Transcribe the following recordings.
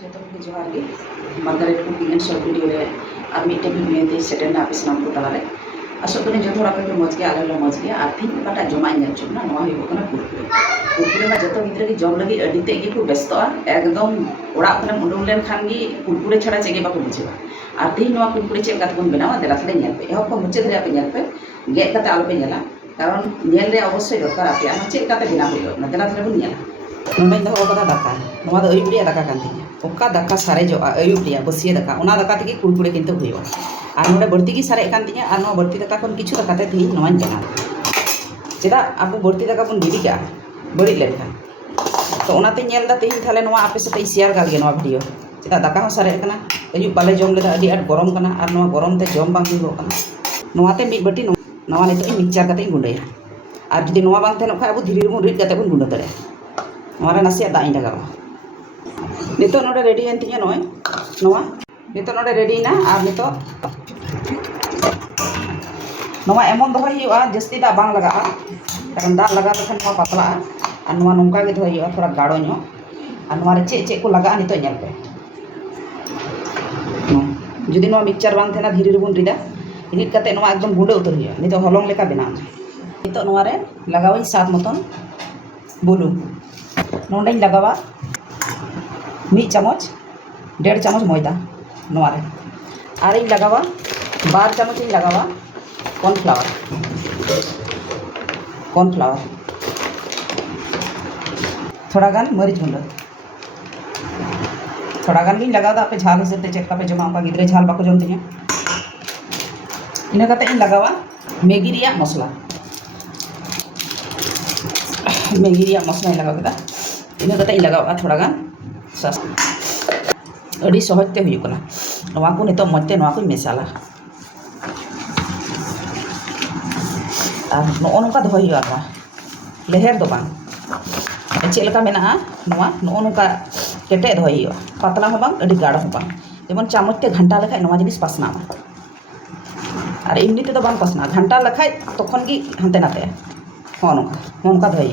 जतो के जोहार गे Margaret cooking and short video रे आर मिटे वीडियो ते सेटेन ना आपस नाम को तालारे आशा करी जतो हरा पे मज के आले मज के आर थी काटा जमा इन चुना नवा हो कना कुरकुरे मा जतो गिद्रे की जम लगी अडी ते गी को व्यस्त एकदम ओड़ा खन उडुं लेन खान गी कुरकुरे छड़ा चेगे बाको बुझेवा आर थी नवा कुरकुरे चेक कात बन बनावा देला थले नेल पे एहो को मुचे धरे पे नेल पे गे काते आलो पे नेला कारण नेल रे अवश्य दरकार आपे आमा चेक काते बिना होयो ना देला थले बन नेला नोंडे दो ओका दाका नोवा दो अयुब रिया दाका कान थिया ओका दाका सारे जो अयुब रिया बसिया दाका ओना दाका तेगे कुरकुरे किंतु हुयो आर नोडे बर्ती की सारे कान थिया आर नो बर्ती दाका कोन किछु दाका ते थी नोवान बना चेदा आपु बर्ती दाका कोन गिडी का बड़ी लेखा तो ओनाते नेल दा तेही थाले नोवा आपे साथे शेयर गाल गे नोवा वीडियो चेदा दाका हो सारे कना अयुब बाले जम लेदा अडी आट गरम कना आर नोवा गरम ते जम बांग हुयो कना नोवाते मिट बटी नोवा नितो मिक्सचर काते गुंडया आर जदि नोवा बांग तेनो खा अबु धीरे रिट काते बन गुंडा दरे नोरा नासिया दाई लगावा नितो नोडे रेडी एन तिया नोय नोवा नितो नोडे रेडी ना आर नितो नोवा एमन दोहय हुआ जस्ती दा बांग लगा कारण दा लगा तखन नोवा पतला आर नोवा नोंका गे दोहय हुआ थोड़ा गाढ़ो नो आर नोवा रे चे को लगा नितो नेल पे जदि नोवा मिक्सचर बांग थेना धीरे रे बुन रिदा रिद काते नोवा एकदम गुंडे उतर हुआ नितो हलंग लेका बेना नितो नोवा रे लगावई सात मतन बुलुंग नोंडे लगावा 1 चामच 1.5 चामच मैदा नोवारे आर लगावा 12 चामच लगावा कॉर्नफ्लावर थोड़ा गान मरीच गुंडा थोड़ा गान गिन लगावा आपे झाल हिसाब ते चेक पे जमा का गिद्रे झाल बाको जम तिया इना काते इन लगावा मैगी रिया मसला मैगी रिया मसला लगा केदा इन काते इन लगावा थोड़ा गान सस अड़ी सहज ते हुई कना नवा को नितो मते नवा को मेसाला आर नो नोका दो हुई आवा लेहर दो बांग चे लका मेना नवा नो नोका केटे दो हुई पतला हो बांग अड़ी गाढ़ हो बांग जेमन चामच ते घंटा लेखाय नवा जिनिस पासना आर इमनी ते दो बांग पासना घंटा लेखाय तखन गी हंते नाते हो नोका दो हुई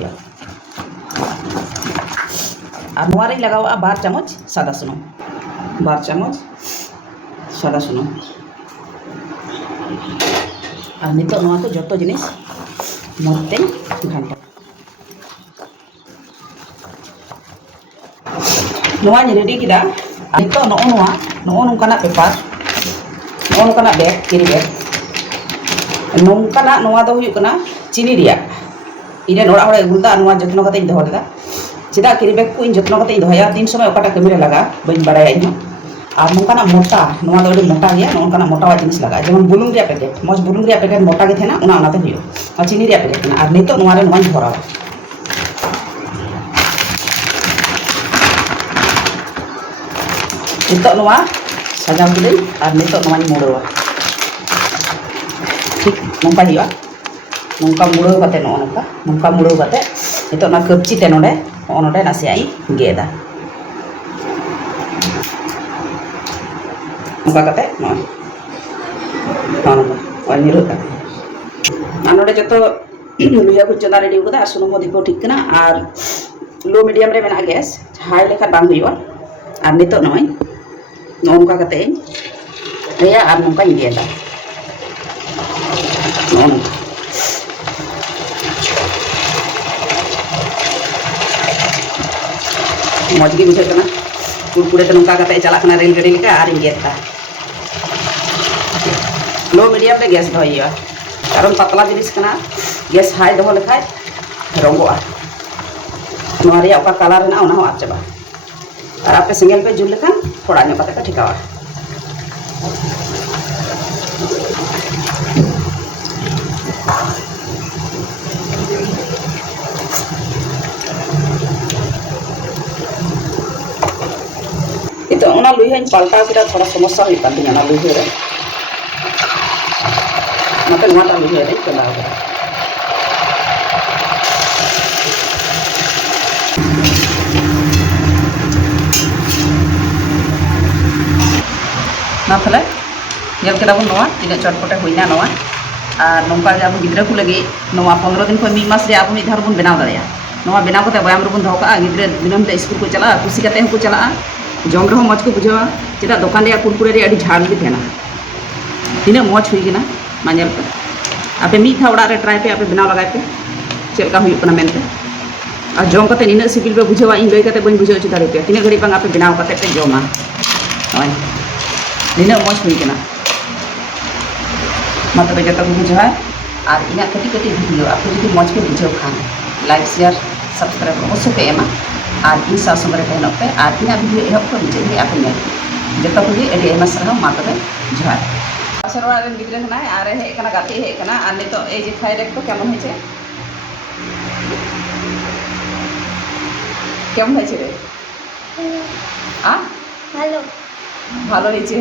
और नोवा रे लगावा 12 चामच सादा सुनुम 12 चामच सादा सुनुम और नितो नोवा को जतो जिनिस मते घंटा नोवा नि रेडी किदा नितो नोवा नोंकाना पेपर नोंकाना बैग किरी बैग नोंकाना नोवा दो हुयु कना चीनी रिया इने नोरा हरे गुलदा नोवा जतनो कते इन दोहरदा चेदा किरी बैग को इन जतनो कते दोहया दिन समय ओकाटा कमी रे लगा बइन बाड़ाया इन और नोंकाना मोटा नोवा दो मोटा गया नोंकाना मोटा वा जिनिस लगा जेमन बुलुंग रिया पैकेट मज बुलुंग रिया पैकेट मोटा गे थेना उना उनाते हुयो और चीनी रिया पैकेट ना और नितो नोवा रे नोवा भरा नितो नोवा सजाव किदे और नितो नोवा मोड़वा ठीक नोंका हिया नोंका मुड़ो काते नोंका मुड़ो काते नितो ना कपची ते नोडे नोडे नासे आई गेदा नोंका काते नोय निरो का नोडे जतो लुया को चंदा रेडी उकदा सुनुम मोदी को ठीक ना और लो मीडियम रे मेना गैस हाई लेखा बांग हुयो और नितो नोय नोंका काते रेया और नोंका गेदा मजगी बुझे कना कुरकुरे ते नोंका काते चला कना रेल गाड़ी लेका आर गेता लो मीडियम रे गैस दोहिया कारण पतला जिनिस कना गैस हाई दो लेखाय रंगोआ नोवा रे ओका कलर ना ओना हो आ चबा और आपे सिंगल पे जुल लेखान थोड़ा नो काते का ठिकावा तो उना लुइहा पाल्टा किरा थोड़ा समस्या हुई पाती ना लुइहा रे मते नोटा लुइहा रे चला ना थले नेल केदा बन नोवा तिना चटपटे हुइना नोवा और नोंका जे अब गिद्रा को लगे नोवा 15 दिन खय 1 मास रे अब मिद धार बन बनाव दाया नोवा बनाव कते बयाम रे बन दोका गिद्रा दिनम ते स्कूल को चला खुशी कते को चला जम रहा मज को बुझावा चेदा दुकान रे कुरकुरे रे अड़ी झाड़ भी देना तीना मज हुई गना मा नेल पे आपे मी था ओड़ा रे ट्राई पे आपे बनाव लगाए पे चलका हुई कना मेनते और जम कते नीना सिबिल पे बुझावा इन लई कते बन बुझाव ची दारे पे तीना घड़ी बांग आपे बनाव कते पे जमा होय नीना मज हुई गना मा तबे जता को बुझावा और इन कटी कटी वीडियो आपे जदि मज पे बुझाव खान लाइक शेयर सब्सक्राइब अवश्य पे एमा और इन सा संगे तहन पे और इन वीडियो एहब को मुझे आपे नेल जता को एडी एमा सरहा मा तबे जोहार आसरवा रे गिद्रे हना और हे कना गाते हे कना और नितो ए जे थायरेक्ट तो केमन होइछे কেমন হয়েছে রে? ভালো ভালো হয়েছে।